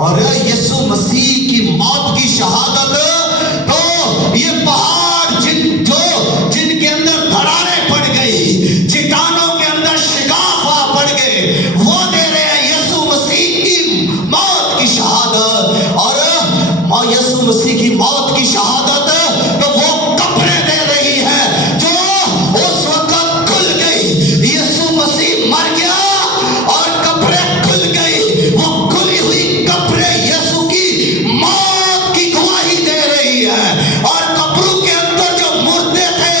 اور یسوع مسیح کی موت کی شہادت، تو یہ پہاڑ جن کے اندر دھڑاریں پڑ گئی، چٹانوں کے اندر شگاف پڑ گئے، وہ دے رہے ہیں یسوع مسیح کی موت کی شہادت۔ اور یسوع مسیح کی موت کی شہادت تو وہ قبریں دے رہی ہے جو اس وقت کھل گئی۔ یسوع مسیح مر گیا اور قبریں کھل گئی، وہ کھلی ہوئی قبریں یسوع کی موت کی گواہی دے رہی ہے۔ اور قبروں کے اندر جو مردے تھے،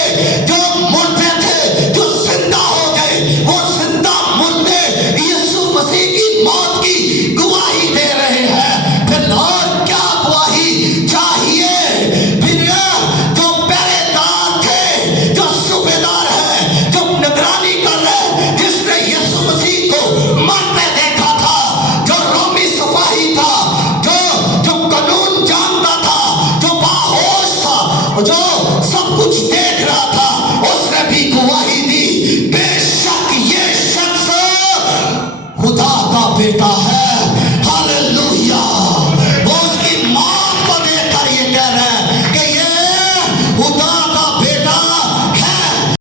جو زندہ ہو گئے، وہ زندہ مردے یسوع مسیح کی موت کی گواہی دے رہے ہیں۔ پھر اور کیا گواہی چاہیے؟ پھر جو پہرے دار تھے، جو صوبیدار ہے، جو نگرانی کر رہے، جس نے یسوع مسیح کو مرتے دیکھا تھا، جو رومی سپاہی تھا، جو قانون جانتا تھا، جو باہوش تھا، جو سب کچھ دیکھ رہا تھا، اس نے بھی گواہی دی، بے شک یہ شخص خدا کا بیٹا ہے۔